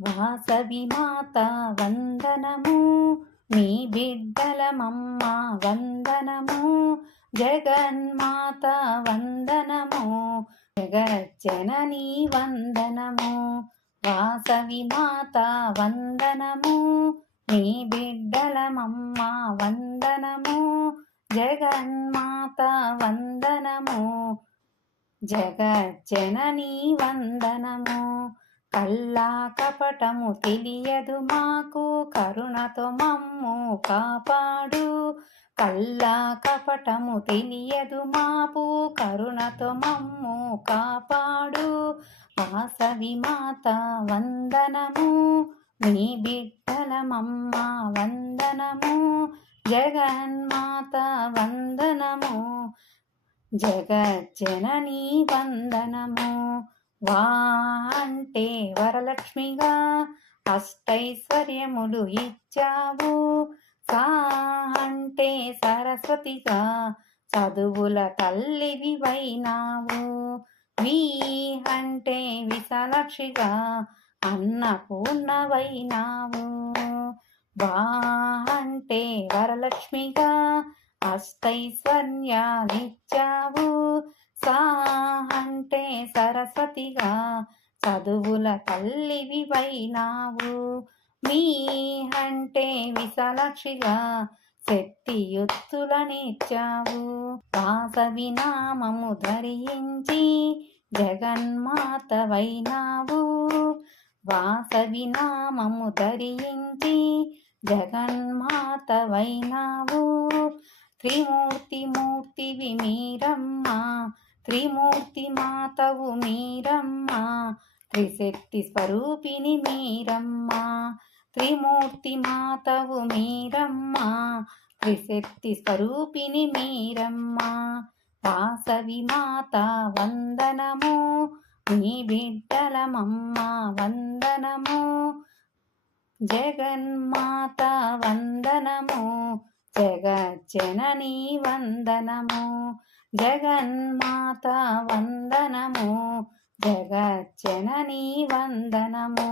వాసవి మాత వందనము, మీ బిడ్డలమమ్మ వందనము. జగన్మాత వందనము, జగజ్జననీ వందనము. వాసవి మాత వందనము, మీ బిడ్డలమమ్మ వందనము. జగన్మాత వందనము, జగజ్జననీ వందనము. కల్లా కపటము తెలియదు మాకు, కరుణతో మమ్ము కాపాడు. కల్లా కపటము తెలియదు మాకు, కరుణతో మమ్ము కాపాడు. వాసవి మాత వందనము, మీ బిడ్డలమమ్మ వందనము. జగన్మాత వందనము, జగజ్జననీ వందనము. వా అంటే వరలక్ష్మిగా అష్టైశ్వర్యములు ఇచ్చావు. సా అంటే సరస్వతిగా చదువుల తల్లివి వైనావు. వి అంటే విశాలాక్షిగా అన్నపూర్ణవైనావు. వా అంటే వరలక్ష్మిగా అష్టైశ్వర్యాలిచ్చావు. సా అంటే సరస్వతిగా చదువుల తల్లివి వైనావు. మీ అంటే విశాలాక్షిగా శక్తియుక్తులనిచ్చావు. వాసవి నామము ధరించి జగన్మాత వైనావు. వాసవి నామము ధరించి జగన్మాత వైనావు. త్రిమూర్తి మూర్తివి మీరమ్మ, త్రిమూర్తి మాతవు మీరమ్మ. త్రిశక్తి స్వరూపిణి మీరమ్మ, త్రిమూర్తి మాతవు మీరమ్మ. త్రిశక్తి స్వరూపిణి మీరమ్మ. వాసవి మాత వందనము, మీ బిడ్డలమమ్మ వందనము. జగన్మాత వందనము, జగజ్జననీ వందనము. జగన్మాత వందనము, జగజ్జననీ వందనము.